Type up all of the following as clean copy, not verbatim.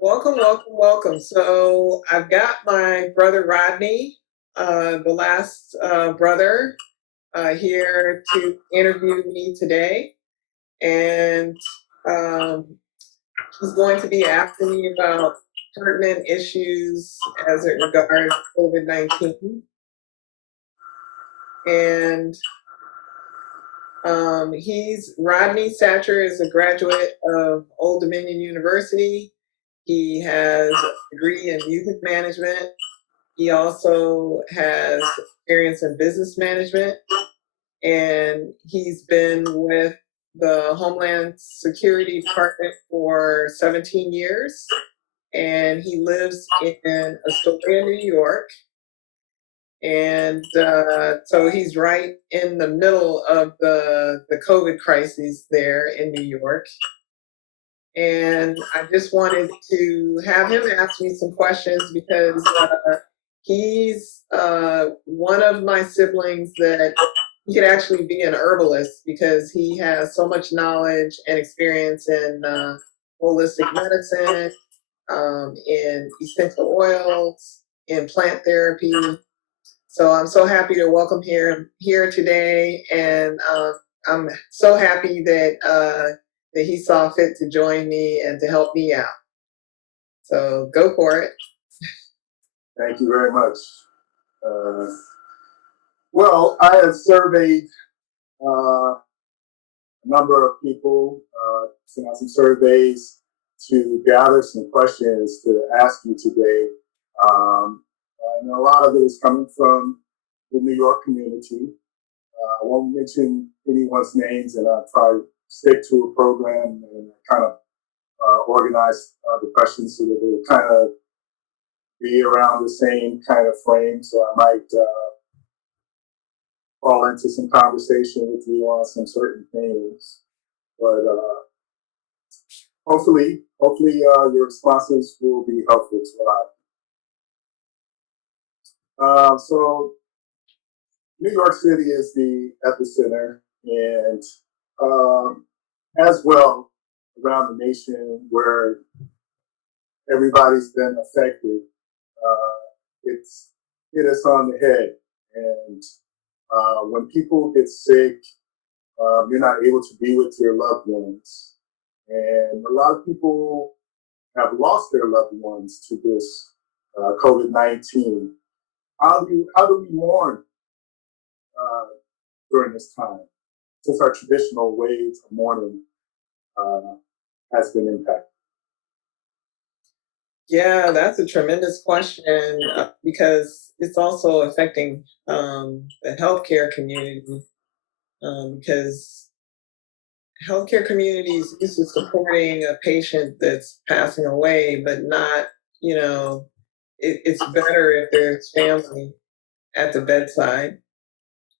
Welcome, welcome, welcome. So I've got my brother Rodney, the last brother, here to interview me today. And um, he's going to be asking me about pertinent issues as it regards COVID-19. And Rodney Satcher is a graduate of Old Dominion University. He has a degree in music management. He also has experience in business management, and he's been with the Homeland Security Department for 17 years, and he lives in Astoria, New York. And so he's right in the middle of the COVID crisis there in New York. And I just wanted to have him ask me some questions because he's one of my siblings that he could actually be an herbalist because he has so much knowledge and experience in holistic medicine, in essential oils, in plant therapy. So I'm so happy to welcome here today, and I'm so happy that he saw fit to join me and to help me out. So go for it. Thank you very much. Well, I have surveyed a number of people, sent out some surveys to gather some questions to ask you today. And a lot of it is coming from the New York community. I won't mention anyone's names, and I'll try to stick to a program and kind of organize the questions so that they kind of be around the same kind of frame. So I might fall into some conversation with you on some certain things. But hopefully your responses will be helpful to a lot. So New York City is the epicenter, and as well around the nation where everybody's been affected. It's hit us on the head, and when people get sick, you're not able to be with your loved ones, and a lot of people have lost their loved ones to this COVID-19. How do we mourn during this time, since our traditional ways of mourning has been impacted? Yeah, that's a tremendous question because it's also affecting the healthcare community because healthcare communities used to supporting a patient that's passing away, but not, it's better if there's family at the bedside.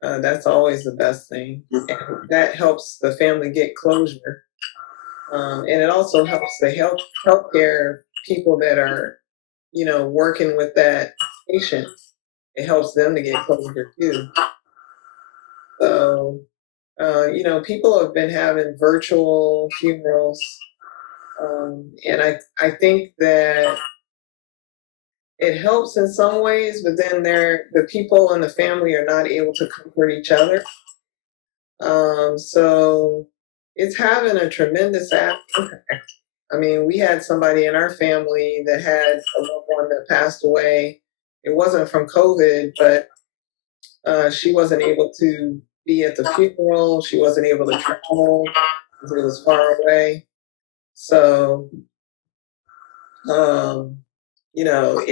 That's always the best thing. And that helps the family get closure. And it also helps the healthcare people that are, working with that patient. It helps them to get closure too. So, people have been having virtual funerals. And I think that it helps in some ways, but then the people in the family are not able to comfort each other. So it's having a tremendous impact. I mean, we had somebody in our family that had a loved one that passed away. It wasn't from COVID, but she wasn't able to be at the funeral. She wasn't able to travel because it was far away. So,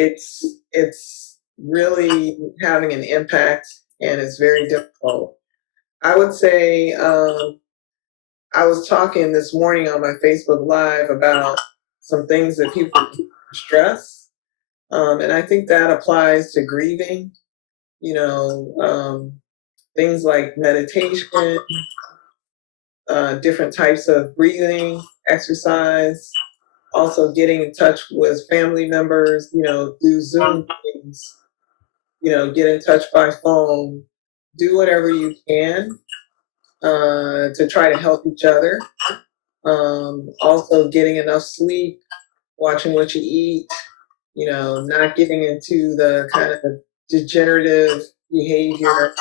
it's really having an impact, and it's very difficult. I would say I was talking this morning on my Facebook Live about some things that people stress, and I think that applies to grieving. Things like meditation, different types of breathing exercise, also getting in touch with family members, do Zoom things, get in touch by phone, do whatever you can to try to help each other. Also getting enough sleep, watching what you eat, not getting into the kind of degenerative behavior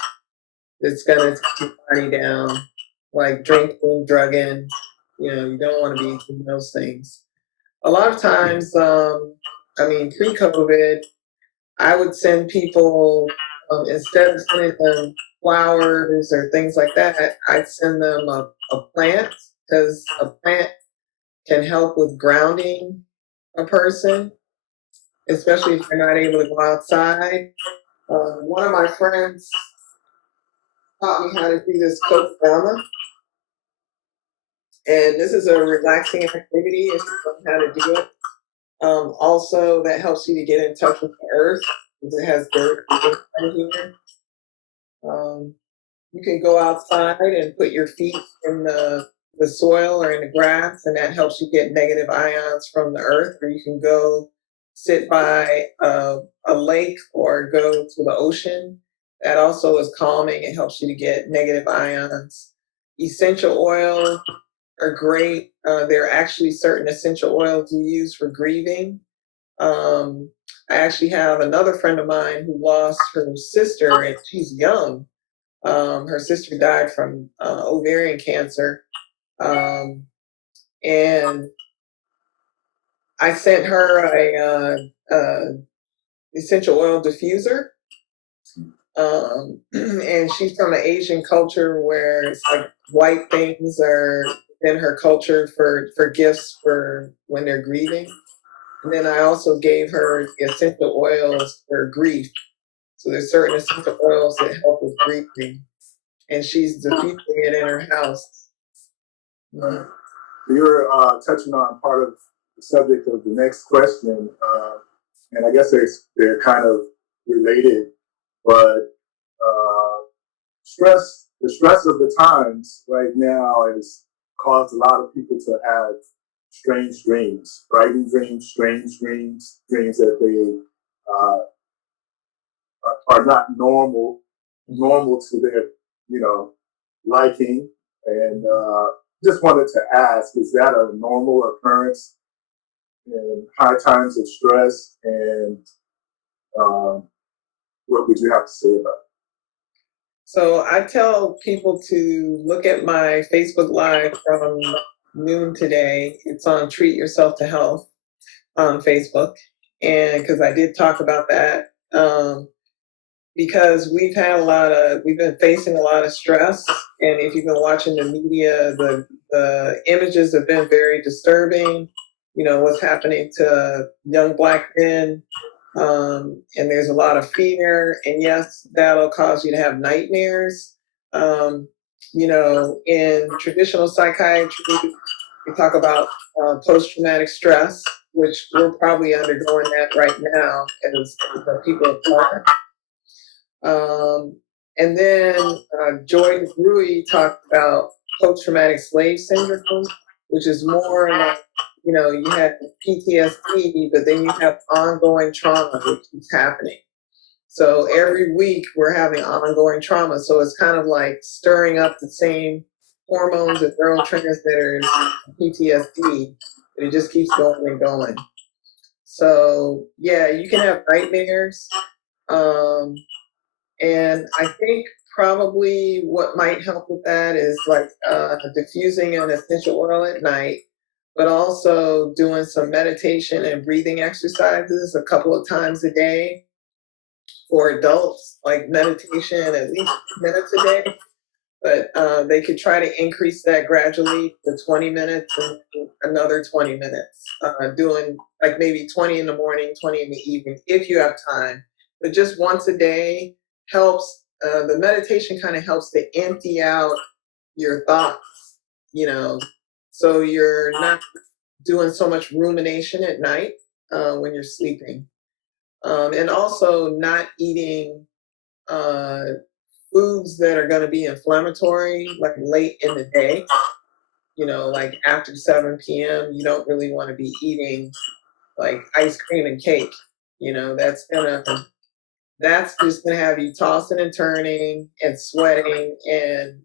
that's going to take your body down, like drinking, drugging. You don't want to be doing those things. A lot of times, pre-COVID, I would send people, instead of sending them flowers or things like that, I'd send them a plant, because a plant can help with grounding a person, especially if you're not able to go outside. One of my friends taught me how to do this kodama, and this is a relaxing activity if you don't know how to do it. Also, that helps you to get in touch with the earth, because it has dirt right here. You can go outside and put your feet in the soil or in the grass, and that helps you get negative ions from the earth. Or you can go sit by a lake or go to the ocean. That also is calming. It helps you to get negative ions. Essential oils are great. There are actually certain essential oils you use for grieving. I actually have another friend of mine who lost her sister, and she's young. Her sister died from ovarian cancer. And I sent her a essential oil diffuser. And she's from an Asian culture where it's like white things are in her culture for gifts for when they're grieving. And then I also gave her the essential oils for grief. So there's certain essential oils that help with grieving, and she's diffusing it in her house. Mhm. You're touching on part of the subject of the next question, and I guess they're kind of related, but the stress of the times right now has caused a lot of people to have strange dreams, frightening dreams, strange dreams, dreams that they are not normal to their, liking. And just wanted to ask, is that a normal occurrence in high times of stress? And what would you have to say about it? So I tell people to look at my Facebook Live from noon today. It's on Treat Yourself to Health on Facebook. And because I did talk about that, because we've been facing a lot of stress. And if you've been watching the media, the images have been very disturbing. What's happening to young Black men. And there's a lot of fear, and yes, that'll cause you to have nightmares. In traditional psychiatry, we talk about post-traumatic stress, which we're probably undergoing that right now as people of color. And then Joy Rui talked about post-traumatic slave syndrome, which is more like, you have PTSD, but then you have ongoing trauma, which is happening. So every week we're having ongoing trauma. So it's kind of like stirring up the same hormones and neurotransmitters, PTSD, but it just keeps going and going. So yeah, you can have nightmares. And I think probably what might help with that is like diffusing an essential oil at night, but also doing some meditation and breathing exercises a couple of times a day. For adults, like meditation at least 2 minutes a day, but they could try to increase that gradually to 20 minutes and another 20 minutes, doing like maybe 20 in the morning, 20 in the evening, if you have time. But just once a day helps. The meditation kind of helps to empty out your thoughts, so you're not doing so much rumination at night when you're sleeping. And also not eating uh, foods that are going to be inflammatory, like late in the day, like after 7 p.m., you don't really want to be eating like ice cream and cake. That's just gonna have you tossing and turning and sweating and,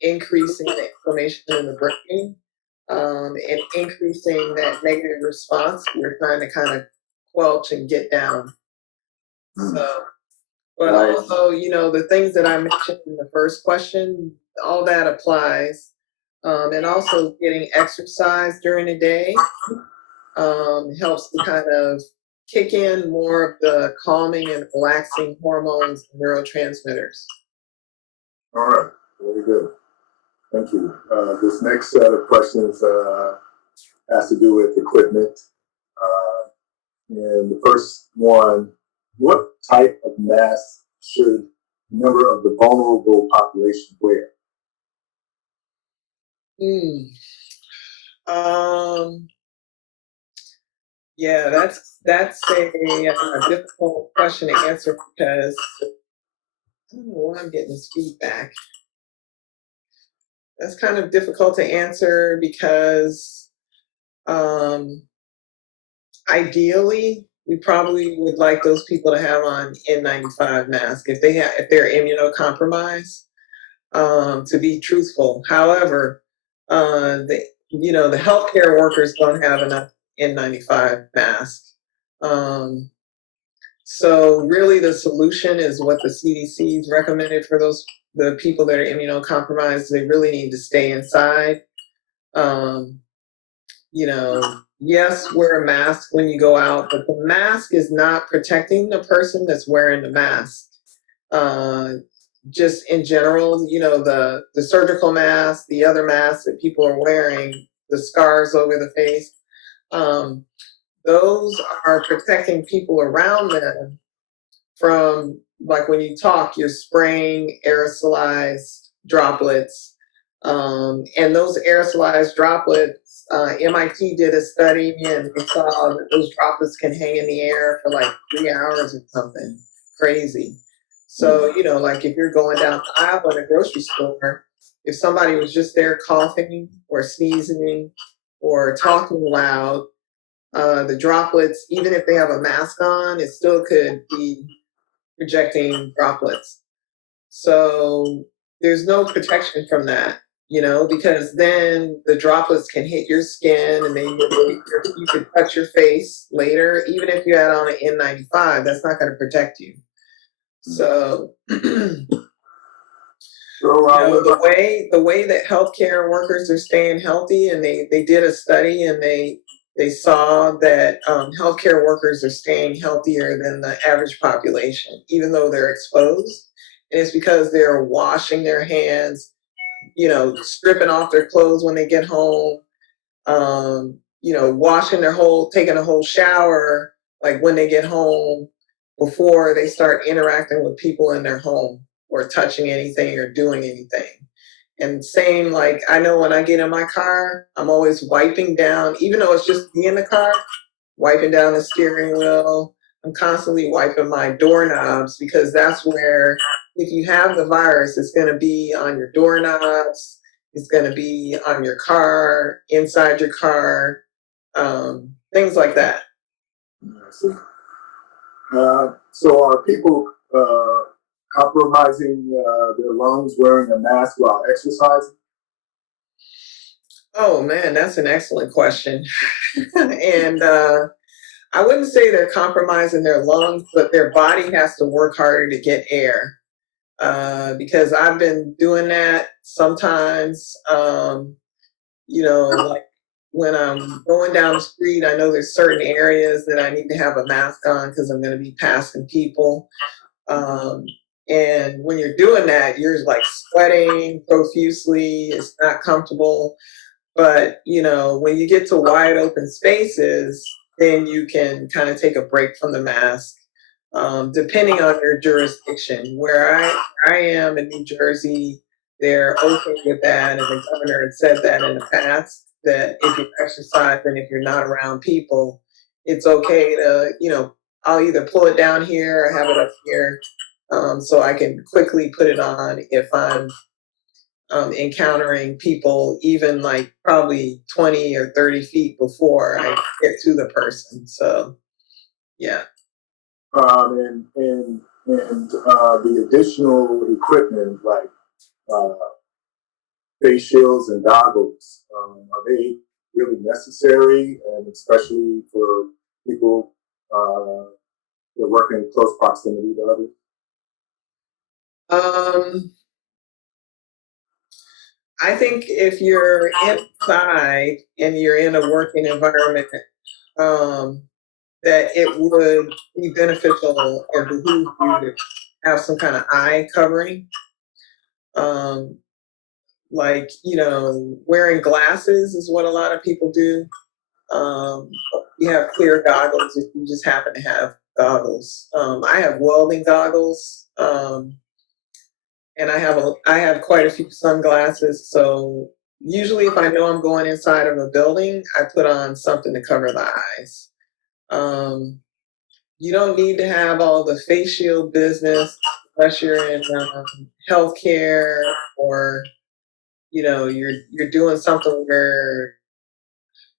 increasing the inflammation in the brain. and increasing that negative response we're trying to kind of quelch and get down. So, but also, the things that I mentioned in the first question, all that applies. And also getting exercise during the day helps to kind of kick in more of the calming and relaxing hormones and neurotransmitters. All right, very good. Thank you. This next set of questions has to do with equipment. And the first one, what type of mask should a member of the vulnerable population wear? Yeah, that's a difficult question to answer because I don't know why I'm getting this feedback. That's kind of difficult to answer because ideally we probably would like those people to have on N95 mask if they're immunocompromised. To be truthful, however, the healthcare workers don't have enough N95 masks. So really the solution is what the CDC's recommended for the people that are immunocompromised. They really need to stay inside. Yes, wear a mask when you go out, but the mask is not protecting the person that's wearing the mask. Just in general, the surgical mask, the other masks that people are wearing, the scars over the face, those are protecting people around them from, like when you talk, you're spraying aerosolized droplets. And those aerosolized droplets, MIT did a study and they saw that those droplets can hang in the air for like 3 hours or something crazy. So, like if you're going down the aisle in a grocery store, if somebody was just there coughing or sneezing or talking loud, the droplets, even if they have a mask on, it still could be projecting droplets. So there's no protection from that, because then the droplets can hit your skin and then you could touch your face later. Even if you had on an N95, that's not going to protect you. So, the way that healthcare workers are staying healthy, and they did a study and they saw that healthcare workers are staying healthier than the average population, even though they're exposed. And it's because they're washing their hands, stripping off their clothes when they get home, taking a whole shower, like when they get home, before they start interacting with people in their home or touching anything or doing anything. And same, like I know when I get in my car, I'm always wiping down, even though it's just me in the car, wiping down the steering wheel. I'm constantly wiping my doorknobs because that's where, if you have the virus, it's going to be on your doorknobs. It's going to be on your car, inside your car, things like that. I see. So are people compromising their lungs wearing a mask while exercising? Oh man, that's an excellent question. And I wouldn't say they're compromising their lungs, but their body has to work harder to get air. Because I've been doing that sometimes, like when I'm going down the street, I know there's certain areas that I need to have a mask on because I'm going to be passing people. And when you're doing that, you're like sweating profusely. It's not comfortable. But, when you get to wide open spaces, then you can kind of take a break from the mask, depending on your jurisdiction. Where I am in New Jersey, they're okay with that. And the governor had said that in the past, that if you exercise and if you're not around people, it's okay to, I'll either pull it down here or have it up here, so I can quickly put it on if I'm encountering people, even like probably 20 or 30 feet before I get to the person. So, yeah. And the additional equipment, like face shields and goggles, are they really necessary, and especially for people that work in close proximity to others? I think if you're inside and you're in a working environment, that it would be beneficial or behoove you to have some kind of eye covering. Like, wearing glasses is what a lot of people do. You have clear goggles if you just happen to have goggles. I have welding goggles, and I have quite a few sunglasses. So usually, if I know I'm going inside of a building, I put on something to cover the eyes. You don't need to have all the face shield business unless you're in healthcare, or you're doing something where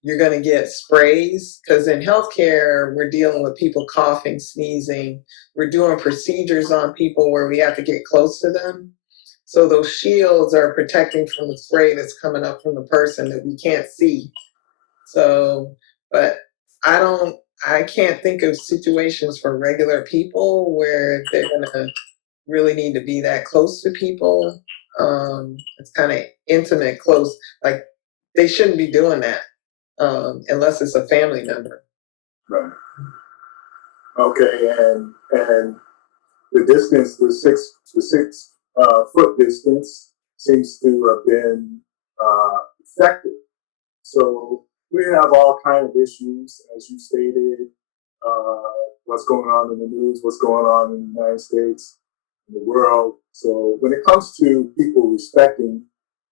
you're going to get sprays, because in healthcare we're dealing with people coughing, sneezing. We're doing procedures on people where we have to get close to them, so those shields are protecting from the spray that's coming up from the person that we can't see. So, but I can't think of situations for regular people where they're going to really need to be that close to people. It's kind of intimate, close. Like, they shouldn't be doing that unless it's a family member. Right. Okay, and the distance, the six foot distance, seems to have been effective. So we have all kinds of issues, as you stated. What's going on in the news? What's going on in the United States, in the world? So when it comes to people respecting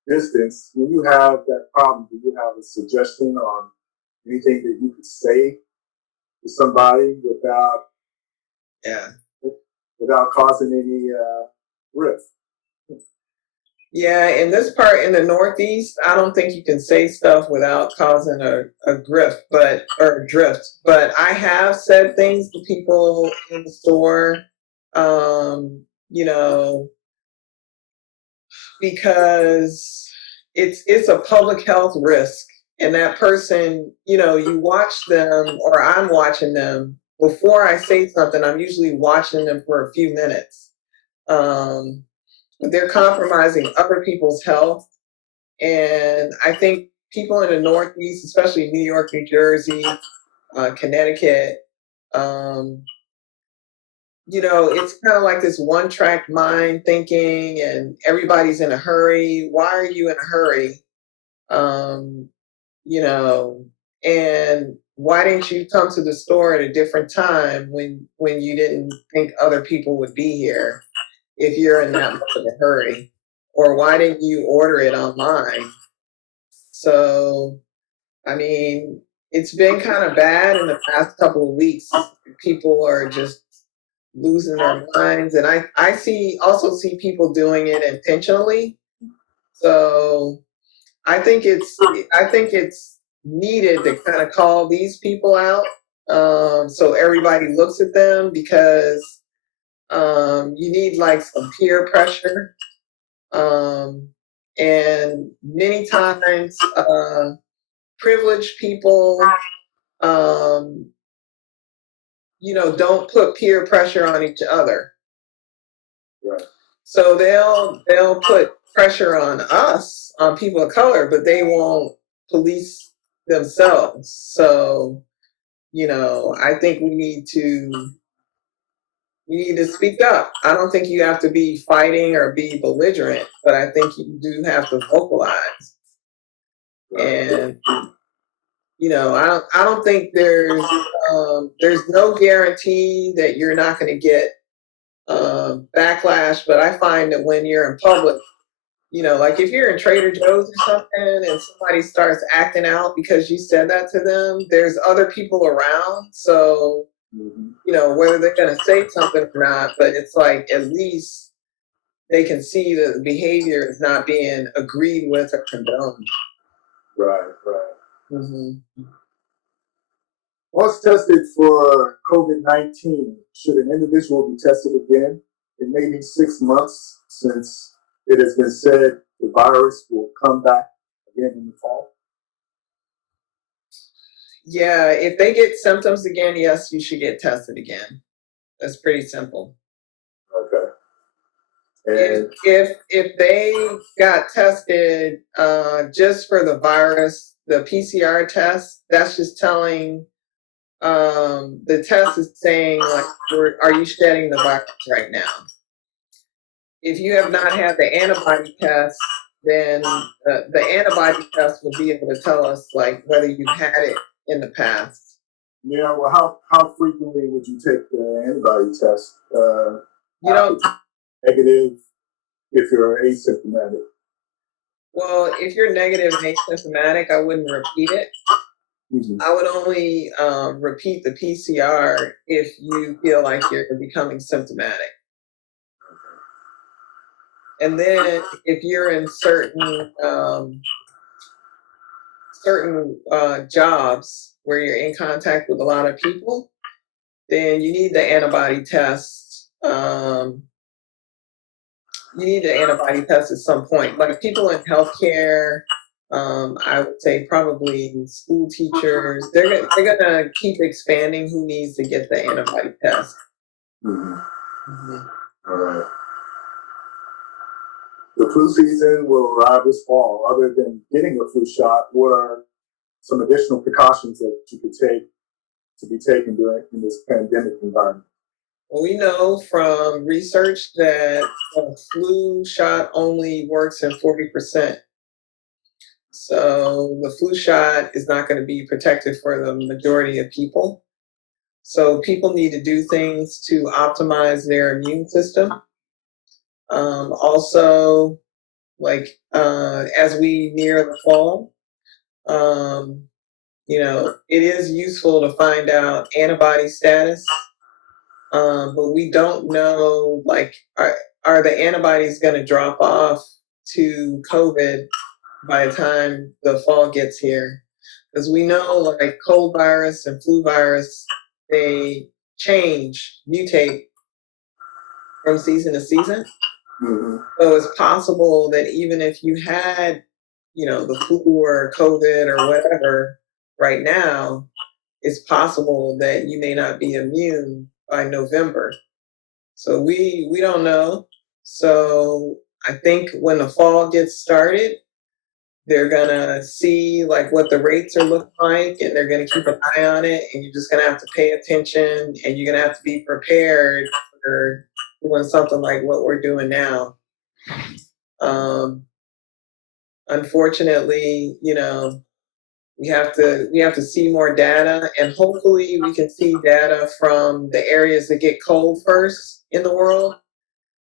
distance, when you have that problem, do you have a suggestion on anything that you could say to somebody without causing any rift? Yeah, in this part in the Northeast, I don't think you can say stuff without causing a drift, but I have said things to people in the store, you know, because it's a public health risk. And that person, you watch them, or I'm watching them. Before I say something, I'm usually watching them for a few minutes. They're compromising other people's health. And I think people in the Northeast, especially New York, New Jersey, Connecticut, it's kind of like this one-track mind thinking, and everybody's in a hurry. Why are you in a hurry? You know, and why didn't you come to the store at a different time when you didn't think other people would be here, if you're in that much of a hurry? Or why didn't you order it online? So, I mean, it's been kind of bad in the past couple of weeks. People are just losing their minds. And I also see people doing it intentionally. So I think it's needed to kind of call these people out, so everybody looks at them, because you need like some peer pressure, and many times privileged people, um, don't put peer pressure on each other. Right. So they'll put pressure on us, on people of color, but they won't police themselves. So, I think we need to speak up. I don't think you have to be fighting or be belligerent, but I think you do have to vocalize. And I don't think there's no guarantee that you're not going to get backlash, but I find that when you're in public, like if you're in Trader Joe's or something and somebody starts acting out because you said that to them, there's other people around. So, whether they're going to say something or not, but it's like at least they can see that the behavior is not being agreed with or condoned. Right, right. Mm-hmm. Once tested for COVID-19, should an individual be tested again? It may be 6 months since it has been said the virus will come back again in the fall? Yeah, if they get symptoms again, yes, you should get tested again. That's pretty simple. Okay. If And if they got tested just for the virus, the PCR test, that's just telling the test is saying like, are you shedding the virus right now? If you have not had the antibody test, then the antibody test will be able to tell us like whether you've had it in the past. yeah, well, how frequently would you take the antibody test? You don't. Negative if you're asymptomatic. Well, if you're negative and asymptomatic, I wouldn't repeat it. Mm-hmm. I would only repeat the PCR if you feel like you're becoming symptomatic. And then if you're in certain jobs where you're in contact with a lot of people, then you need the antibody test. You need the antibody test at some point. Like people in healthcare, I would say probably school teachers, they're gonna keep expanding who needs to get the antibody test. Mm-hmm. Mm-hmm. All right. The flu season will arrive this fall. Other than getting a flu shot, what are some additional precautions that you could take to be taken in this pandemic environment? Well, we know from research that a flu shot only works in 40%. So the flu shot is not going to be protected for the majority of people. So people need to do things to optimize their immune system. Also, like as we near the fall, it is useful to find out antibody status, but we don't know, like, are the antibodies going to drop off to COVID by the time the fall gets here? Because we know, like, cold virus and flu virus, they mutate from season to season. Mm-hmm. So it's possible that even if you had, the flu or COVID or whatever right now, it's possible that you may not be immune by November. So we don't know. So I think when the fall gets started, they're gonna see like what the rates are looking like, and they're gonna keep an eye on it. And you're just gonna have to pay attention, and you're gonna have to be prepared for doing something like what we're doing now. Unfortunately, we have to see more data, and hopefully we can see data from the areas that get cold first in the world.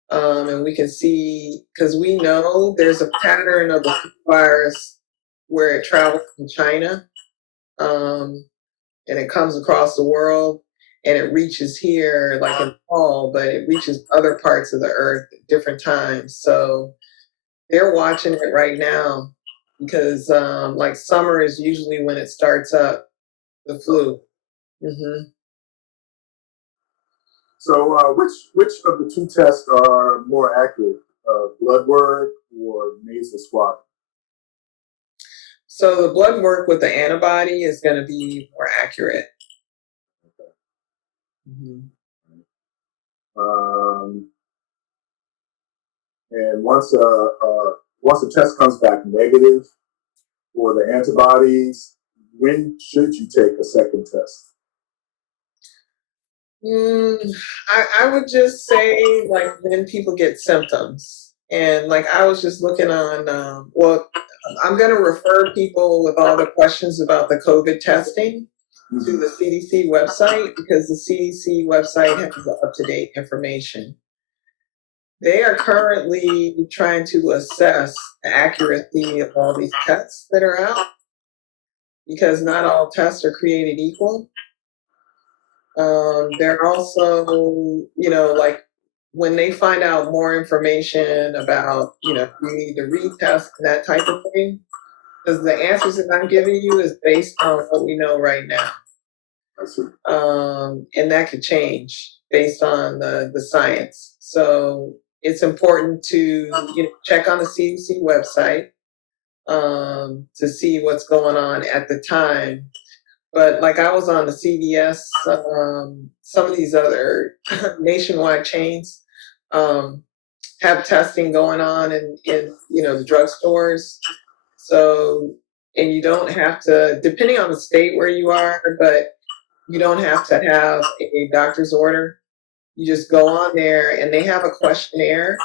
And we can see, because we know there's a pattern of the virus where it travels from China, and it comes across the world, and it reaches here like in the fall, but it reaches other parts of the earth at different times. So they're watching it right now because like summer is usually when it starts up, the flu. Mm-hmm. So, which of the two tests are more accurate, blood work or nasal swab? So the blood work with the antibody is going to be more accurate. Okay. Mm-hmm. And once a test comes back negative for the antibodies, when should you take a second test? I would just say like when people get symptoms, and like I was just looking on. I'm going to refer people with all the questions about the COVID testing to the CDC website, because the CDC website has the up-to-date information. They are currently trying to assess the accuracy of all these tests that are out, because not all tests are created equal. They're also, like when they find out more information about, we need to retest and that type of thing, because the answers that I'm giving you is based on what we know right now. I see. And that could change based on the science. So it's important to check on the CDC website to see what's going on at the time. But like I was on the CVS, some of these other nationwide chains have testing going on in the drugstores. So, and you don't have to, depending on the state where you are, but you don't have to have a doctor's order. You just go on there and they have a questionnaire,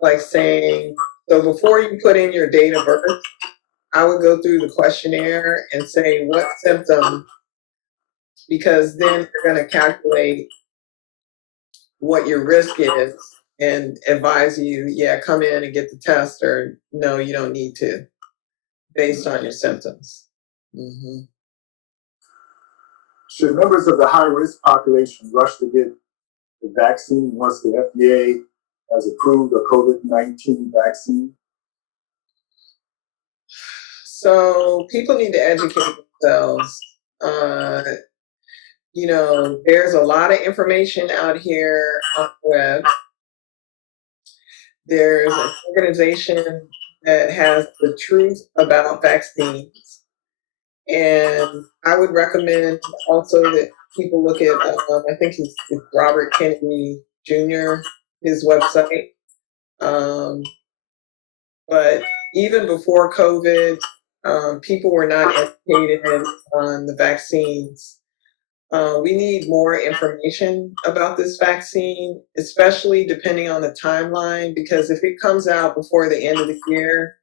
like saying, so before you put in your date of birth, I would go through the questionnaire and say what symptom, because then they're going to calculate what your risk is and advise you, yeah, come in and get the test, or no, you don't need to, based on your symptoms. Mm-hmm. Should members of the high-risk population rush to get the vaccine once the FDA has approved a COVID-19 vaccine? So people need to educate themselves. There's a lot of information out here on the web. There's an organization that has the truth about vaccines. And I would recommend also that people look at, I think it's Robert Kennedy Jr., his website. But even before COVID, people were not educated on the vaccines. We need more information about this vaccine, especially depending on the timeline, because if it comes out before the end of the year,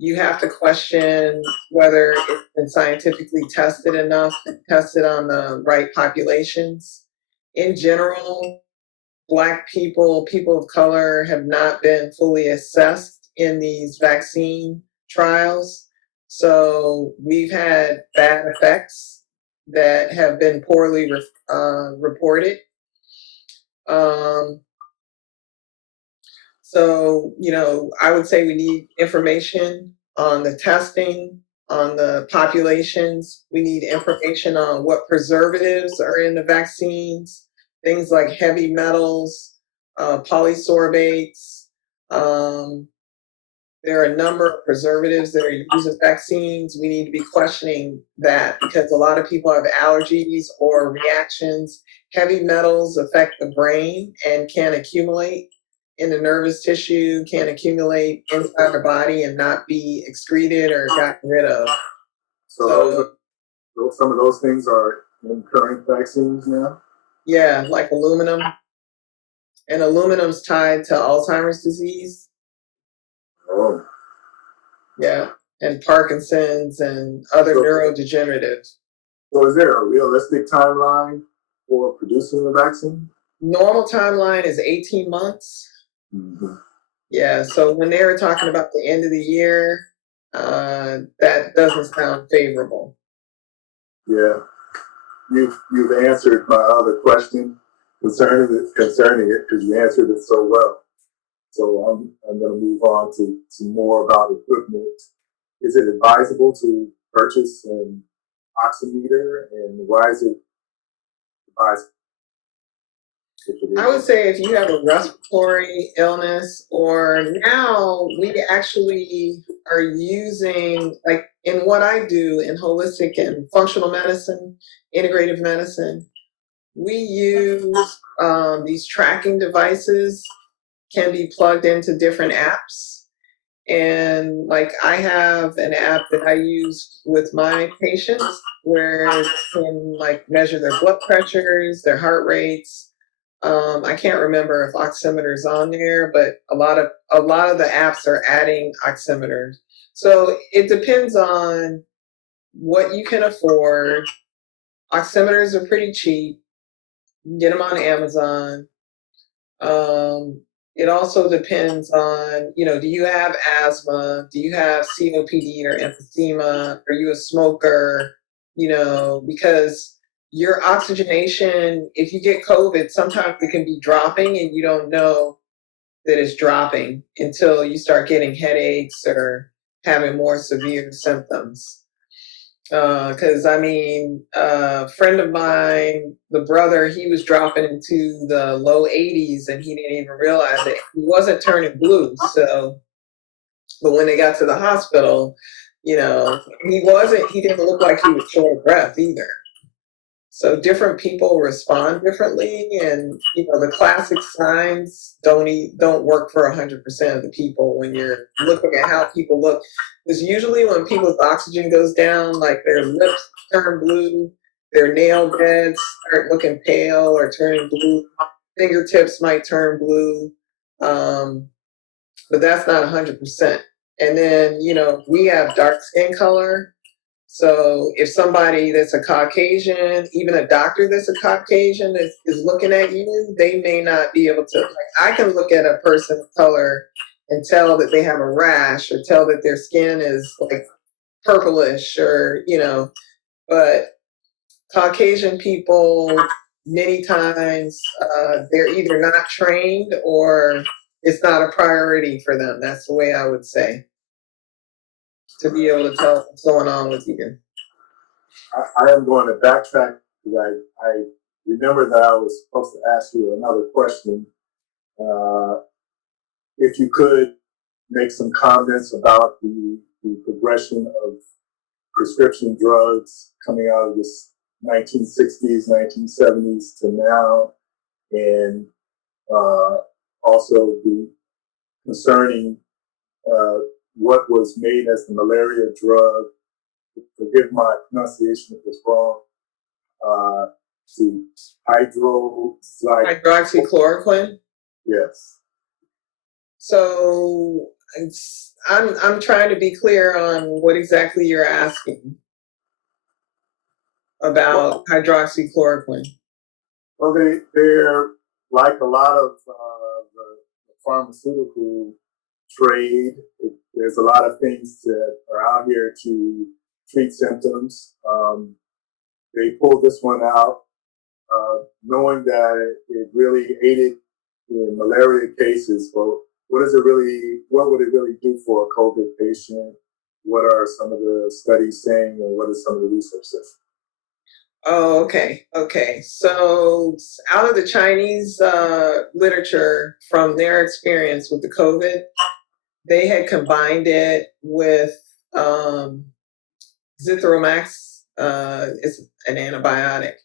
you have to question whether it's been scientifically tested enough and tested on the right populations. In general, Black people, people of color have not been fully assessed in these vaccine trials. So we've had bad effects that have been poorly reported. So, I would say we need information on the testing, on the populations. We need information on what preservatives are in the vaccines, things like heavy metals, polysorbates. There are a number of preservatives that are used in vaccines. We need to be questioning that because a lot of people have allergies or reactions. Heavy metals affect the brain and can accumulate in the nervous tissue, can accumulate inside the body and not be excreted or gotten rid of. So some of those things are in current vaccines now? Yeah, like aluminum. And aluminum's tied to Alzheimer's disease. Oh. Yeah, and Parkinson's and other neurodegenerative. So is there a realistic timeline for producing the vaccine? Normal timeline is 18 months. Mm-hmm. Yeah, so when they were talking about the end of the year, that doesn't sound favorable. Yeah, you've answered my other question concerning it because you answered it so well. So I'm going to move on to some more about equipment. Is it advisable to purchase an oximeter, and why is it advisable? I would say if you have a respiratory illness, or now we actually are using, like in what I do in holistic and functional medicine, integrative medicine, we use these tracking devices, can be plugged into different apps. And like I have an app that I use with my patients where it can like measure their blood pressures, their heart rates. I can't remember if oximeter's on there, but a lot of the apps are adding oximeters. So it depends on what you can afford. Oximeters are pretty cheap. You can get them on Amazon. It also depends on, do you have asthma? Do you have COPD or emphysema? Are you a smoker? Because your oxygenation, if you get COVID, sometimes it can be dropping and you don't know that it's dropping until you start getting headaches or having more severe symptoms. Because I mean, a friend of mine, the brother, he was dropping into the low 80s and he didn't even realize it. He wasn't turning blue. So, but when they got to the hospital, he didn't look like he was short of breath either. So different people respond differently, and the classic signs don't work for 100% of the people when you're looking at how people look. Because usually when people's oxygen goes down, like their lips turn blue, their nail beds start looking pale or turning blue, fingertips might turn blue, but that's not 100%. And then we have dark skin color. So if somebody that's a Caucasian, even a doctor that's a Caucasian is looking at you, they may not be able to. Like, I can look at a person of color and tell that they have a rash or tell that their skin is like purplish but Caucasian people, many times, they're either not trained or it's not a priority for them. That's the way I would say, to be able to tell what's going on with you. I am going to backtrack because I remember that I was supposed to ask you another question. If you could make some comments about the progression of prescription drugs coming out of this 1960s, 1970s to now, and also the concerning what was made as the malaria drug. Forgive my pronunciation if it's wrong. See, hydroxychloroquine. Yes. So I'm trying to be clear on what exactly you're asking about hydroxychloroquine. Well, they're like a lot of the pharmaceutical trade. There's a lot of things that are out here to treat symptoms. They pulled this one out, knowing that it really aided in malaria cases. Well, what would it really do for a COVID patient? What are some of the studies saying, and what is some of the research saying? Oh, okay. Okay. So out of the Chinese literature, from their experience with the COVID, they had combined it with Zithromax. It's an antibiotic.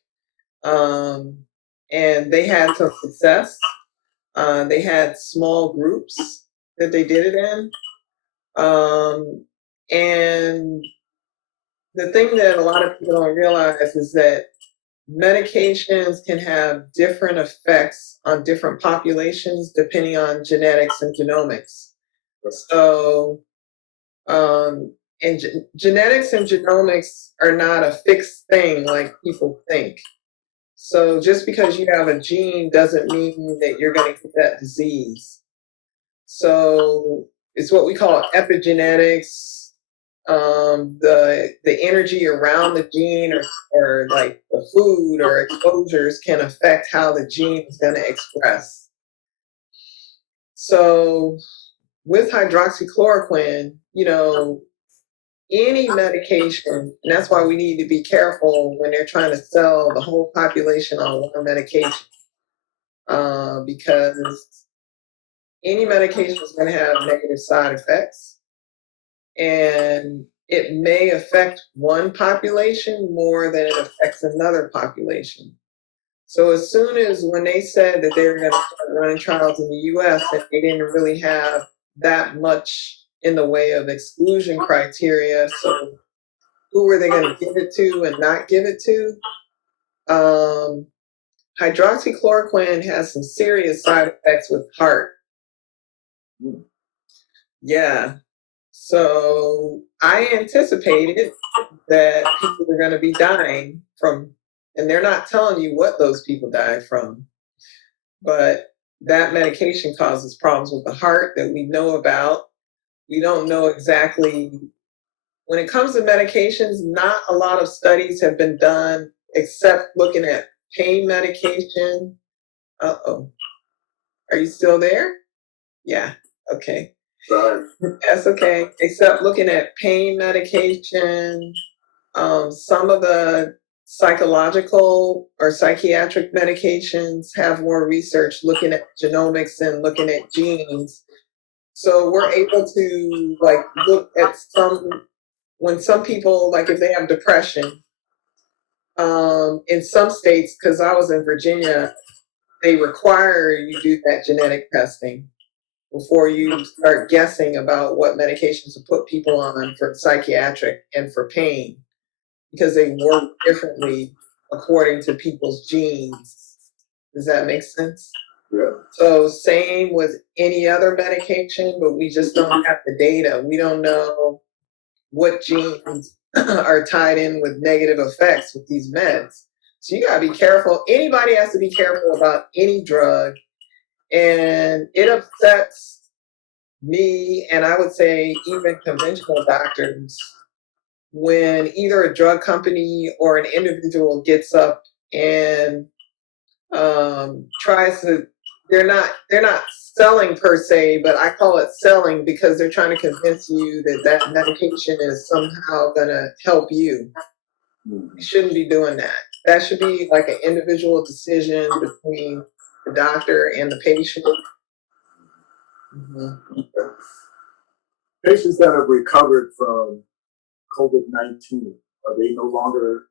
And they had some success. They had small groups that they did it in. And the thing that a lot of people don't realize is that medications can have different effects on different populations depending on genetics and genomics. So, and genetics and genomics are not a fixed thing like people think. So just because you have a gene doesn't mean that you're going to get that disease. So it's what we call epigenetics. The energy around the gene or like the food or exposures can affect how the gene is going to express. So with hydroxychloroquine, any medication, and that's why we need to be careful when they're trying to sell the whole population on one medication, because any medication is going to have negative side effects, and it may affect one population more than it affects another population. So as soon as when they said that they were going to start running trials in the US, and they didn't really have that much in the way of exclusion criteria, so who were they going to give it to and not give it to? Hydroxychloroquine has some serious side effects with heart. Yeah. So I anticipated that people are going to be dying from, and they're not telling you what those people died from, but that medication causes problems with the heart that we know about. We don't know exactly. When it comes to medications, not a lot of studies have been done except looking at pain medication. Uh-oh. Are you still there? Yeah. Okay. Sorry. That's okay. Except looking at pain medication, Some of the psychological or psychiatric medications have more research looking at genomics and looking at genes. So we're able to like look at when some people, like if they have depression, in some states, because I was in Virginia, they require you do that genetic testing before you start guessing about what medications to put people on for psychiatric and for pain, because they work differently according to people's genes. Does that make sense? Yeah. So same with any other medication, but we just don't have the data. We don't know what genes are tied in with negative effects with these meds. So you gotta be careful. Anybody has to be careful about any drug. And it upsets me, and I would say even conventional doctors, when either a drug company or an individual gets up and tries to, they're not selling per se, but I call it selling because they're trying to convince you that that medication is somehow going to help you. You shouldn't be doing that. That should be like an individual decision between the doctor and the patient. Mm-hmm. Patients that have recovered from COVID-19, are they no longer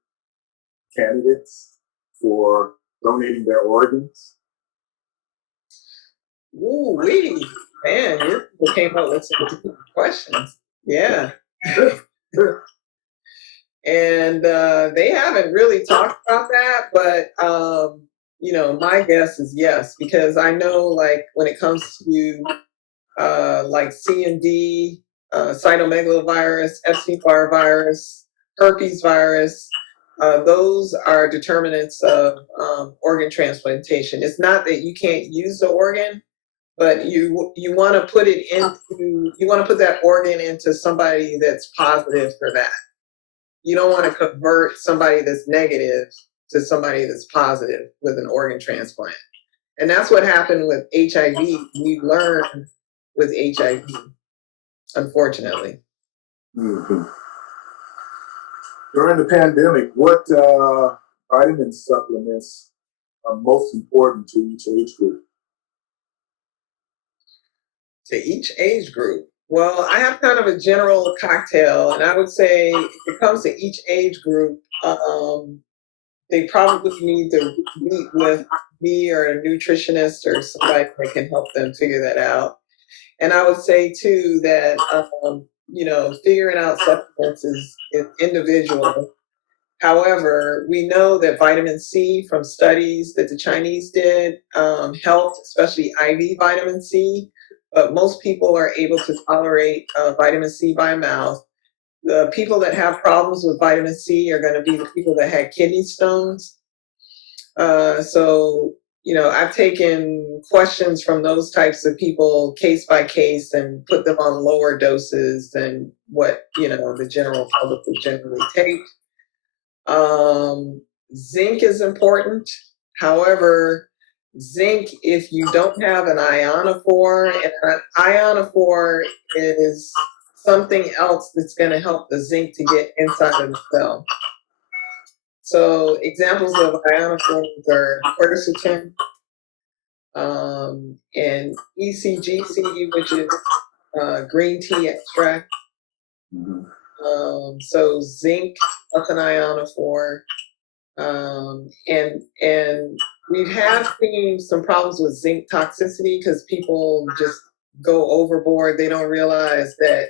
candidates for donating their organs? Ooh, man, you came up with some deep questions. Yeah. And they haven't really talked about that, but my guess is yes, because I know like when it comes to like C and D, cytomegalovirus, Epstein-Barr virus, herpes virus, those are determinants of organ transplantation. It's not that you can't use the organ, but you want to put that organ into somebody that's positive for that. You don't want to convert somebody that's negative to somebody that's positive with an organ transplant. And that's what happened with HIV. We learned with HIV, unfortunately. Mm-hmm. During the pandemic, what vitamin supplements are most important to each age group? To each age group? Well, I have kind of a general cocktail, and I would say if it comes to each age group, they probably need to meet with me or a nutritionist or somebody that can help them figure that out. And I would say too that figuring out supplements is individual. However, we know that vitamin C from studies that the Chinese did helped, especially IV vitamin C. But most people are able to tolerate vitamin C by mouth. The people that have problems with vitamin C are going to be the people that had kidney stones. I've taken questions from those types of people case by case and put them on lower doses than what, the general public would generally take. Zinc is important. However, zinc, if you don't have an ionophore, and an ionophore is something else that's going to help the zinc to get inside of the cell. So examples of ionophores are quercetin, and ECGC, which is green tea extract. So zinc, that's an ionophore. And we have seen some problems with zinc toxicity because people just go overboard. They don't realize that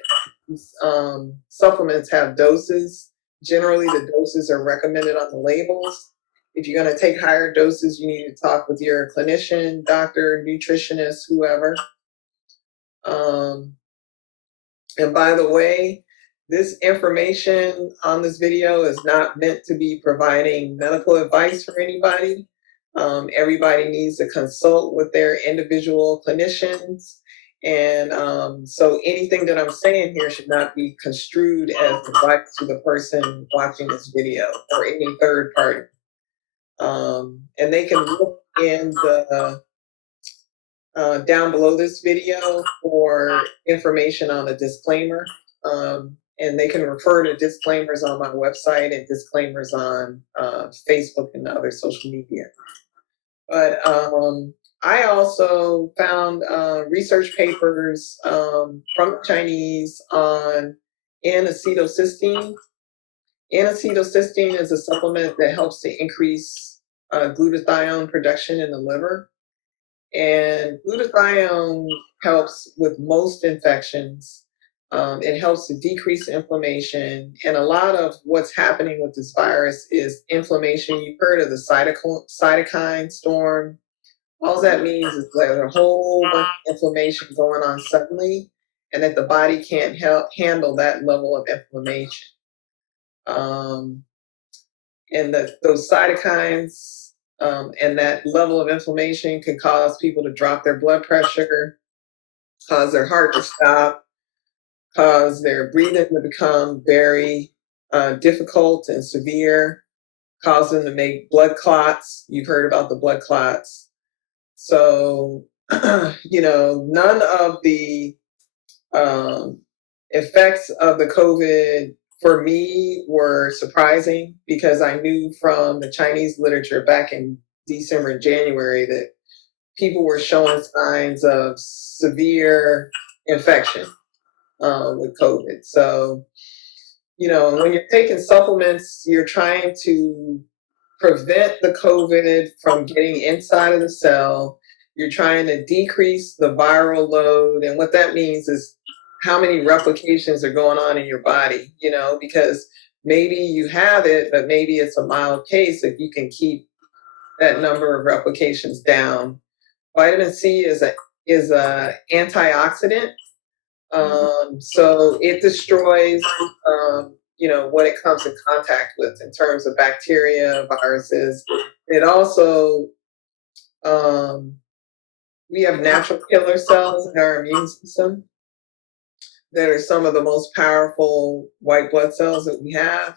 supplements have doses. Generally, the doses are recommended on the labels. If you're going to take higher doses, you need to talk with your clinician, doctor, nutritionist, whoever. And by the way, this information on this video is not meant to be providing medical advice for anybody. Everybody needs to consult with their individual clinicians. And so anything that I'm saying here should not be construed as advice to the person watching this video or any third party. And they can look in the down below this video for information on the disclaimer. and they can refer to disclaimers on my website and disclaimers on Facebook and other social media. But I also found research papers from the Chinese on N-acetylcysteine. N-acetylcysteine is a supplement that helps to increase glutathione production in the liver. And glutathione helps with most infections. It helps to decrease inflammation. And a lot of what's happening with this virus is inflammation. You've heard of the cytokine storm. All that means is there's a whole bunch of inflammation going on suddenly, and that the body can't handle that level of inflammation. And those cytokines and that level of inflammation can cause people to drop their blood pressure, cause their heart to stop, cause their breathing to become very difficult and severe, cause them to make blood clots. You've heard about the blood clots. So, none of the effects of the COVID for me were surprising, because I knew from the Chinese literature back in December and January that people were showing signs of severe infection with COVID. So, when you're taking supplements, you're trying to prevent the COVID from getting inside of the cell. You're trying to decrease the viral load. And what that means is how many replications are going on in your body, because maybe you have it, but maybe it's a mild case if you can keep that number of replications down. Vitamin C is a antioxidant. So it destroys, what it comes in contact with in terms of bacteria, viruses. It also, we have natural killer cells in our immune system that are some of the most powerful white blood cells that we have.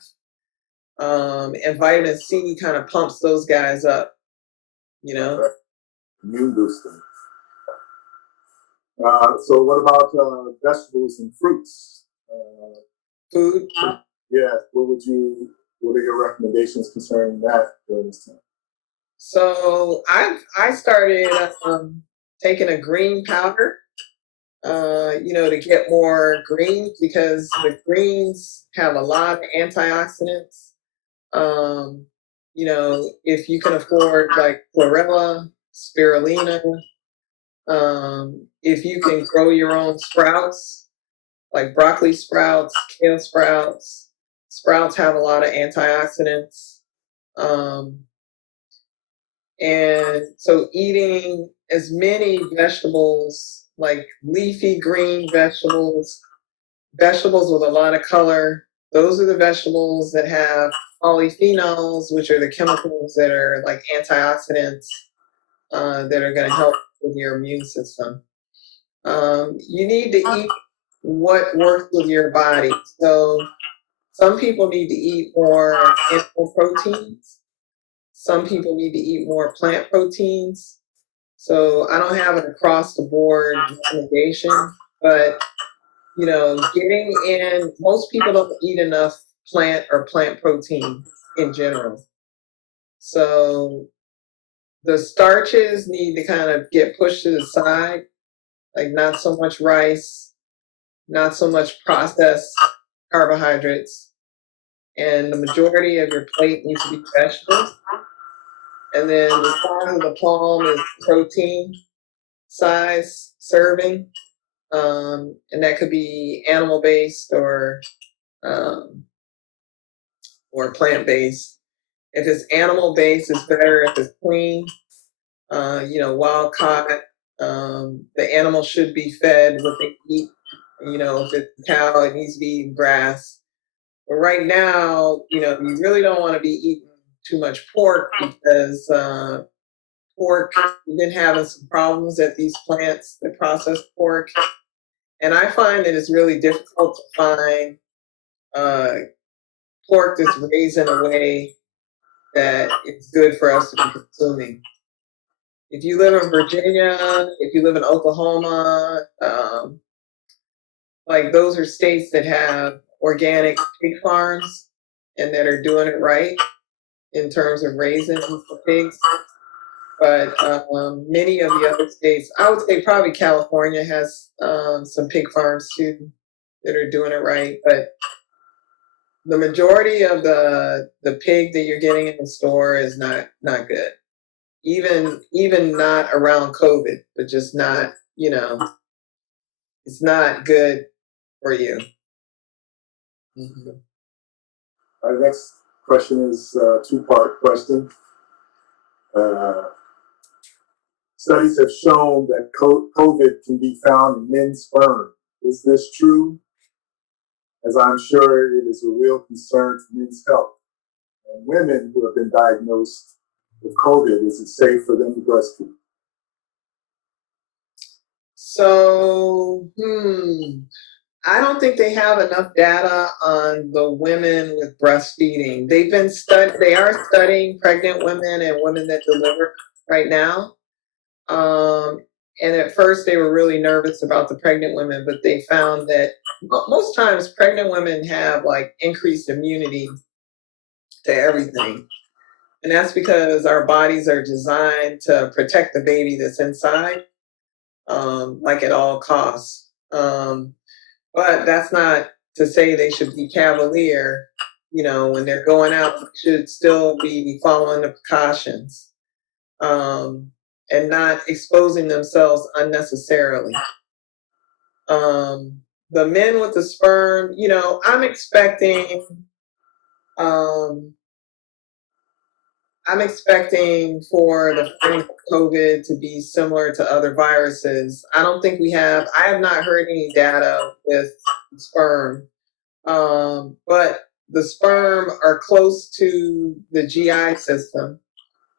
And vitamin C kind of pumps those guys up, Immune boosting. So what about vegetables and fruits? Food? Yeah, what are your recommendations concerning that during this time? So I started taking a green powder, to get more greens, because the greens have a lot of antioxidants. If you can afford like chlorella, spirulina, if you can grow your own sprouts, like broccoli sprouts, kale sprouts, sprouts have a lot of antioxidants. And so eating as many vegetables, like leafy green vegetables, vegetables with a lot of color, those are the vegetables that have polyphenols, which are the chemicals that are like antioxidants that are going to help with your immune system. You need to eat what works with your body. So some people need to eat more animal proteins. Some people need to eat more plant proteins. So I don't have an across the board recommendation, but getting in, most people don't eat enough plant protein in general. So the starches need to kind of get pushed to the side, like not so much rice, not so much processed carbohydrates, and the majority of your plate needs to be vegetables. And then the size of the palm is protein size serving, and that could be animal based or plant based. If it's animal based, it's better if it's clean, wild caught. The animal should be fed what they eat. If it's a cow, it needs to be eating grass. But right now, you really don't want to be eating too much pork, because pork, we've been having some problems at these plants that process pork. And I find that it's really difficult to find pork that's raised in a way that it's good for us to be consuming. If you live in Virginia, if you live in Oklahoma, like those are states that have organic pig farms and that are doing it right in terms of raising the pigs. But many of the other states, I would say probably California has some pig farms too that are doing it right. But the majority of the pig that you're getting in the store is not good. Even not around COVID, but just not, it's not good for you. Mm-hmm. Our next question is a two-part question. Studies have shown that COVID can be found in men's sperm. Is this true? As I'm sure it is a real concern for men's health. And women who have been diagnosed with COVID, is it safe for them to breastfeed? So, I don't think they have enough data on the women with breastfeeding. They are studying pregnant women and women that deliver right now. And at first they were really nervous about the pregnant women, but they found that most times pregnant women have like increased immunity to everything. And that's because our bodies are designed to protect the baby that's inside, like at all costs. But that's not to say they should be cavalier. When they're going out, they should still be following the precautions. And not exposing themselves unnecessarily. The men with the sperm, I'm expecting for the fight of COVID to be similar to other viruses. I have not heard any data with sperm, but the sperm are close to the GI system.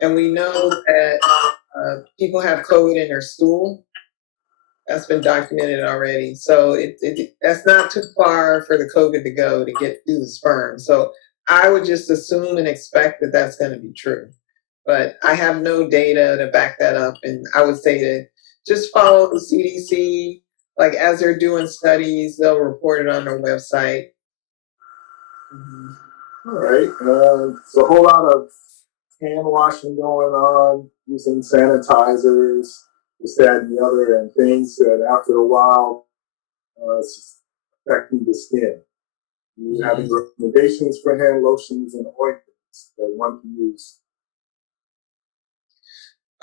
And we know that people have COVID in their stool. That's been documented already. So that's not too far for the COVID to go to get through the sperm. So I would just assume and expect that that's going to be true. But I have no data to back that up. And I would say to just follow the CDC. Like as they're doing studies, they'll report it on their website. Mm-hmm. All right. So a whole lot of hand washing going on, using sanitizers, this, that, and the other, and things that after a while it's affecting the skin. You have any recommendations for hand lotions and ointments that one can use?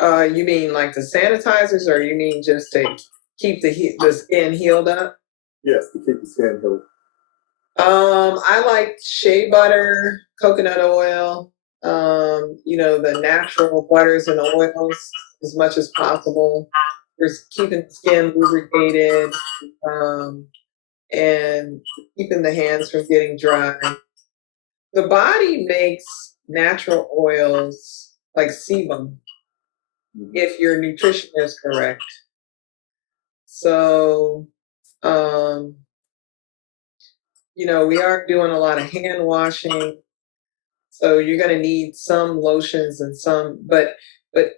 You mean like the sanitizers, or you mean just to keep the skin healed up? Yes, to keep the skin healed. I like shea butter, coconut oil, the natural butters and oils as much as possible. Just keeping the skin lubricated, and keeping the hands from getting dry. The body makes natural oils like sebum if your nutrition is correct. So, we are doing a lot of hand washing. So you're going to need some lotions and but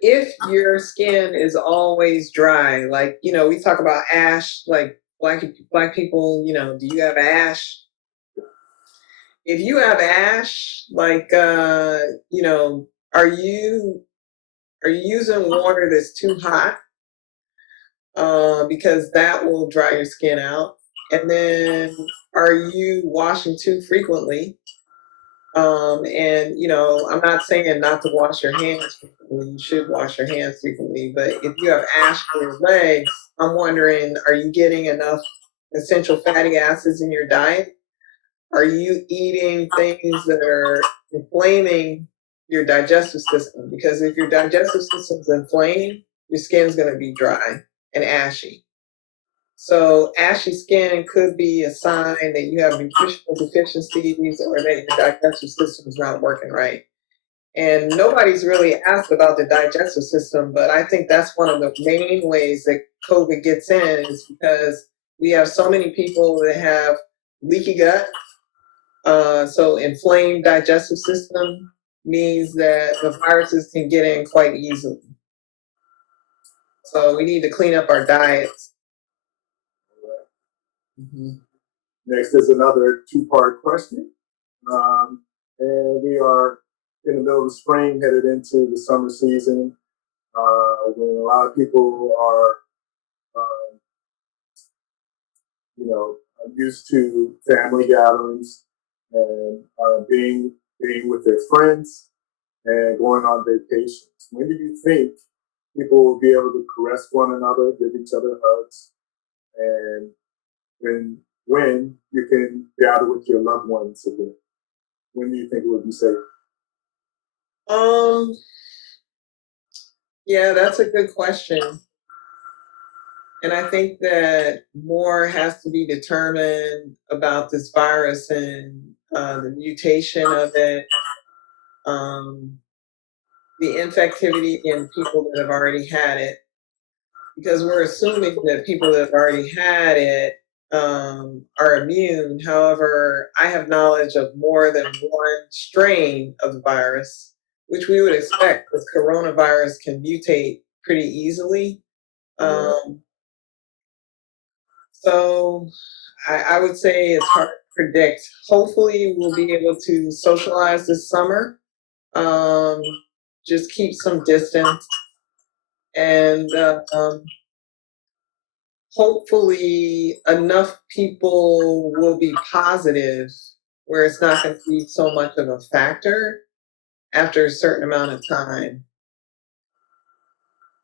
if your skin is always dry, like, we talk about ash, like black people, do you have ash? If you have ash, like, are you using water that's too hot? Because that will dry your skin out. And then are you washing too frequently? I'm not saying not to wash your hands frequently. You should wash your hands frequently. But if you have ash on your legs, I'm wondering, are you getting enough essential fatty acids in your diet? Are you eating things that are inflaming your digestive system? Because if your digestive system is inflamed, your skin's going to be dry and ashy. So ashy skin could be a sign that you have nutritional deficiencies or that your digestive system is not working right. And nobody's really asked about the digestive system, but I think that's one of the main ways that COVID gets in is because we have so many people that have leaky gut. So inflamed digestive system means that the viruses can get in quite easily. So we need to clean up our diets. Mm-hmm. Next is another two-part question. And we are in the middle of the spring, headed into the summer season, when a lot of people are, um, used to family gatherings and being with their friends and going on vacations. When do you think people will be able to caress one another, give each other hugs, and when you can gather with your loved ones again? When do you think it would be safe? Um, yeah, that's a good question. And I think that more has to be determined about this virus and the mutation of it, um, the infectivity in people that have already had it, because we're assuming that people that have already had it are immune. However, I have knowledge of more than one strain of the virus, which we would expect because coronavirus can mutate pretty easily. Um, so I would say it's hard to predict. Hopefully, we'll be able to socialize this summer. Um, just keep some distance and hopefully enough people will be positive where it's not going to be so much of a factor after a certain amount of time.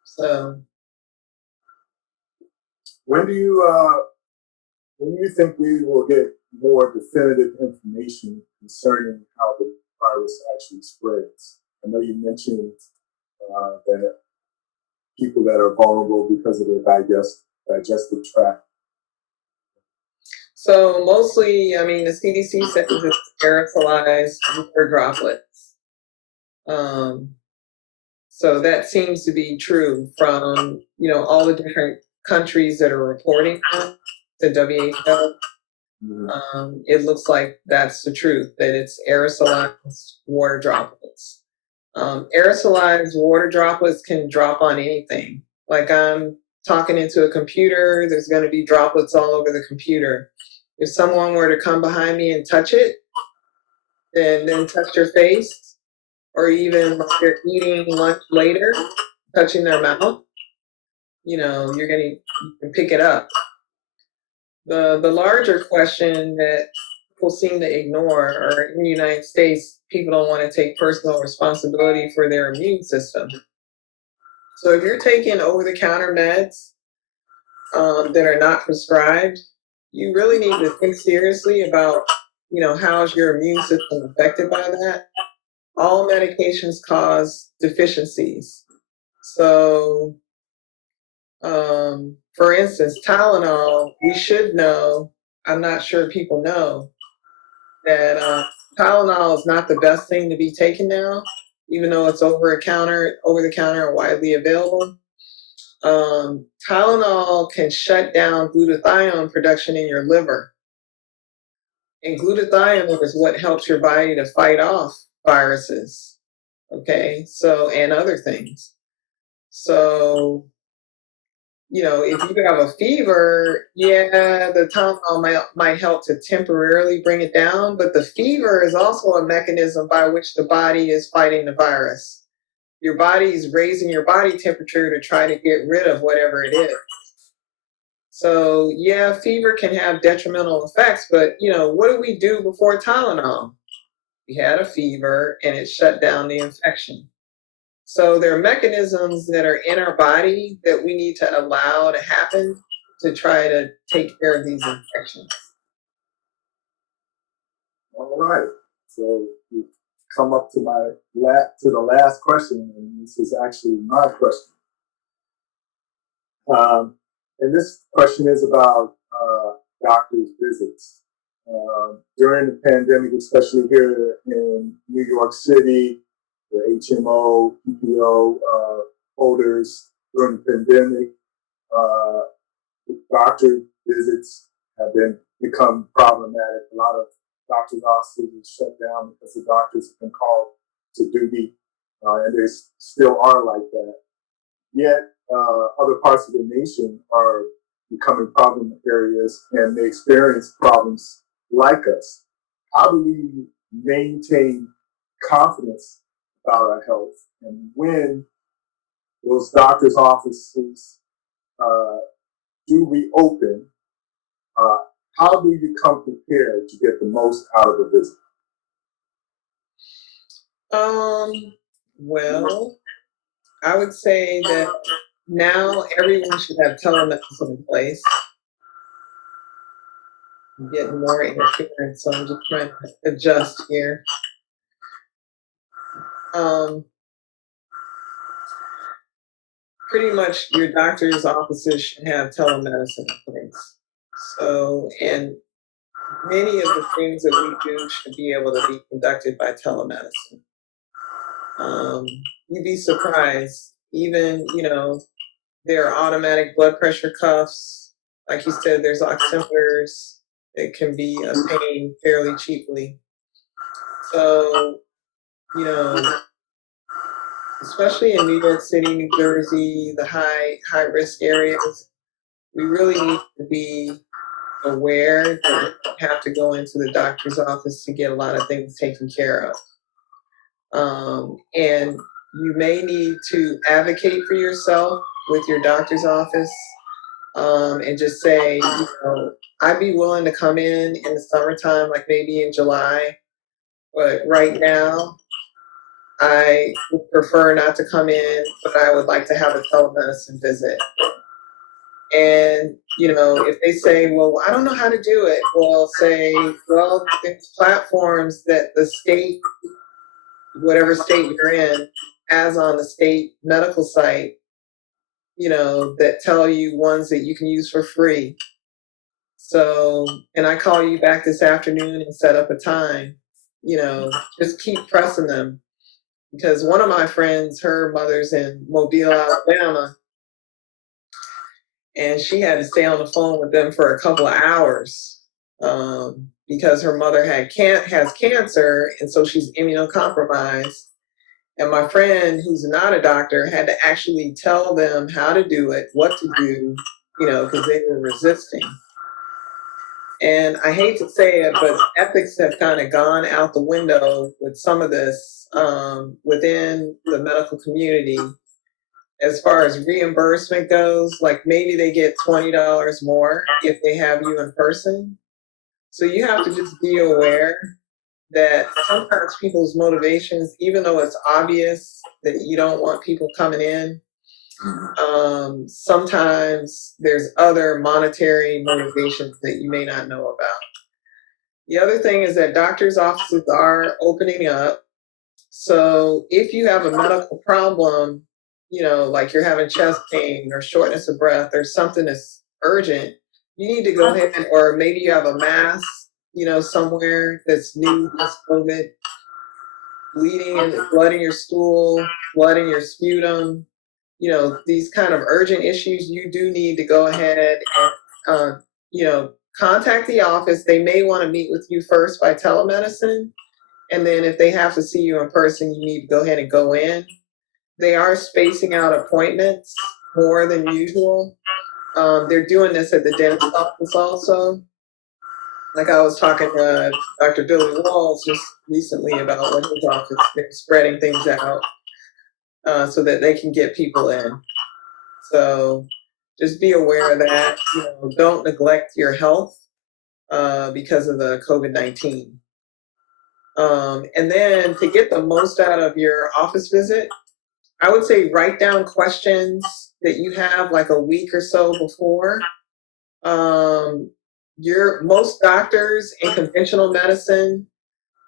So When do you when do you think we will get more definitive information concerning how the virus actually spreads? I know you mentioned that people that are vulnerable because of their digestive tract. so mostly, I mean, the CDC says it's aerosolized water droplets. Um, so that seems to be true from all the different countries that are reporting on the WHO. It looks like that's the truth, that it's aerosolized water droplets. Aerosolized water droplets can drop on anything. Like I'm talking into a computer, there's going to be droplets all over the computer. If someone were to come behind me and touch it, then touch your face, or even if they're eating lunch later, touching their mouth, you can pick it up. The larger question that people seem to ignore, or in the United States, people don't want to take personal responsibility for their immune system. So if you're taking over-the-counter meds that are not prescribed, you really need to think seriously about, how's your immune system affected by that? All medications cause deficiencies. So, for instance, Tylenol, we should know, I'm not sure people know, that Tylenol is not the best thing to be taken now, even though it's over the counter and widely available. Tylenol can shut down glutathione production in your liver. And glutathione is what helps your body to fight off viruses, okay? So, and other things. So, if you have a fever, yeah, the Tylenol might help to temporarily bring it down, but the fever is also a mechanism by which the body is fighting the virus. Your body is raising your body temperature to try to get rid of whatever it is. So, yeah, fever can have detrimental effects, but, what do we do before Tylenol? We had a fever and it shut down the infection. So there are mechanisms that are in our body that we need to allow to happen to try to take care of these infections. All right. So we've come up to the last question, and this is actually my question. And this question is about doctor's visits. During the pandemic, especially here in New York City, the HMO, PPO holders during the pandemic, doctor visits have become problematic. A lot of doctors' offices shut down because the doctors have been called to duty, and they still are like that. Yet, other parts of the nation are becoming problem areas and they experience problems like us. How do we maintain confidence about our health? And when those doctor's offices do reopen, uh, how do you come prepared to get the most out of a visit? Well, I would say that now everyone should have telemedicine in place. I'm getting more interference, so I'm just trying to adjust here. Pretty much your doctor's offices should have telemedicine in place. So, and many of the things that we do should be able to be conducted by telemedicine. You'd be surprised, even, there are automatic blood pressure cuffs. Like you said, there's oximeters that can be obtained fairly cheaply. So, you know, especially in New York City, New Jersey, the high risk areas, we really need to be aware that we don't have to go into the doctor's office to get a lot of things taken care of. And you may need to advocate for yourself with your doctor's office, and just say, I'd be willing to come in the summertime, like maybe in July, but right now I would prefer not to come in, but I would like to have a telemedicine visit. And, if they say, well, I don't know how to do it, well, say, well, there's platforms that the state, whatever state you're in, as on the state medical site, that tell you ones that you can use for free. So, and I call you back this afternoon and set up a time, just keep pressing them. Because one of my friends, her mother's in Mobile, Alabama, and she had to stay on the phone with them for a couple of hours because her mother has cancer, and so she's immunocompromised. And my friend, who's not a doctor, had to actually tell them how to do it, what to do, because they were resisting. And I hate to say it, but ethics have kind of gone out the window with some of this within the medical community. As far as reimbursement goes, like maybe they get $20 more if they have you in person. So you have to just be aware that sometimes people's motivations, even though it's obvious that you don't want people coming in, sometimes there's other monetary motivations that you may not know about. The other thing is that doctors' offices are opening up. So if you have a medical problem, like you're having chest pain or shortness of breath or something that's urgent, you need to go ahead, or maybe you have a mass, somewhere that's new to COVID, bleeding and blood in your stool, blood in your sputum, these kind of urgent issues, you do need to go ahead and, contact the office. They may want to meet with you first by telemedicine. And then if they have to see you in person, you need to go ahead and go in. They are spacing out appointments more than usual. They're doing this at the dentist office also. Like I was talking to Dr. Billy Walls just recently about what his office, they're spreading things out so that they can get people in. So just be aware of that. Don't neglect your health because of the COVID-19. And then to get the most out of your office visit, I would say write down questions that you have like a week or so before. Most doctors in conventional medicine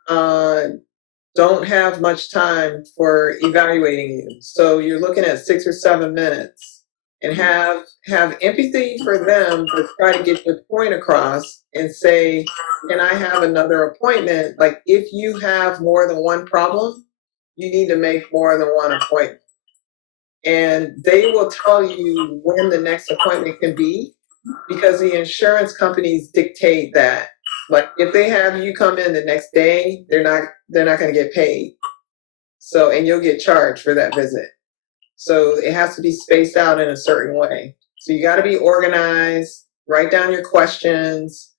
don't have much time for evaluating you. So you're looking at 6 or 7 minutes, and have empathy for them, but try to get your point across and say, can I have another appointment? Like if you have more than one problem, you need to make more than one appointment. And they will tell you when the next appointment can be, because the insurance companies dictate that. Like if they have you come in the next day, they're not going to get paid. So, and you'll get charged for that visit. So it has to be spaced out in a certain way. So you got to be organized, write down your questions.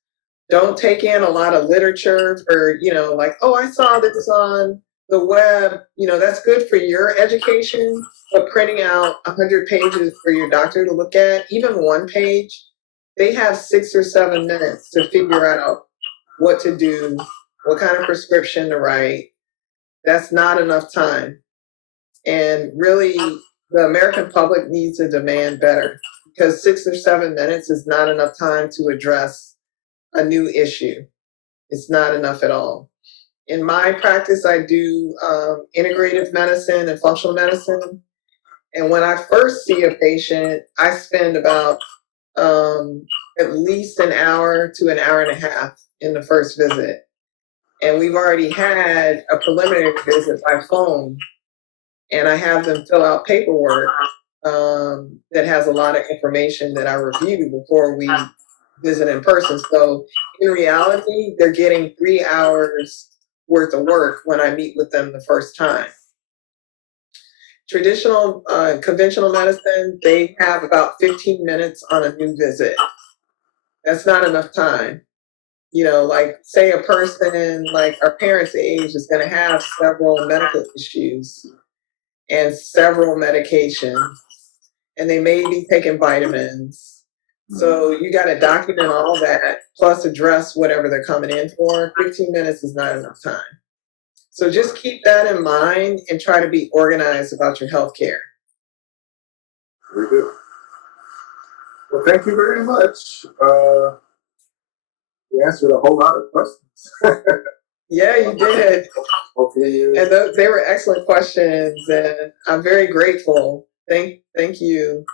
Don't take in a lot of literature for, like, oh, I saw this on the web. That's good for your education, but printing out 100 pages for your doctor to look at, even one page, they have 6 or 7 minutes to figure out what to do, what kind of prescription to write. That's not enough time. And really, the American public needs to demand better, because 6 or 7 minutes is not enough time to address a new issue. It's not enough at all. In my practice, I do integrative medicine and functional medicine. And when I first see a patient, I spend about at least an hour to an hour and a half in the first visit. And we've already had a preliminary visit by phone, and I have them fill out paperwork that has a lot of information that I review before we visit in person. So in reality, they're getting 3 hours worth of work when I meet with them the first time. Traditional, conventional medicine, they have about 15 minutes on a new visit. That's not enough time. Like, say a person like our parents' age is going to have several medical issues and several medications, and they may be taking vitamins. So you got to document all that, plus address whatever they're coming in for. 15 minutes is not enough time. So just keep that in mind and try to be organized about your healthcare. We do. Well, thank you very much. You answered a whole lot of questions. Yeah, you did. Okay. And they were excellent questions, and I'm very grateful. Thank you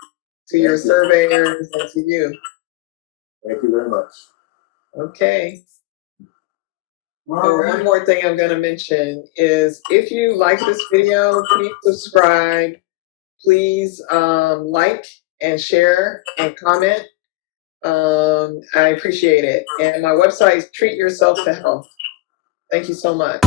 to your surveyors and to you. Thank you very much. Okay. All So right. one more thing I'm going to mention is, if you like this video, please subscribe. Please like and share and comment. I appreciate it. And my website is Treat Yourself to Health. Thank you so much.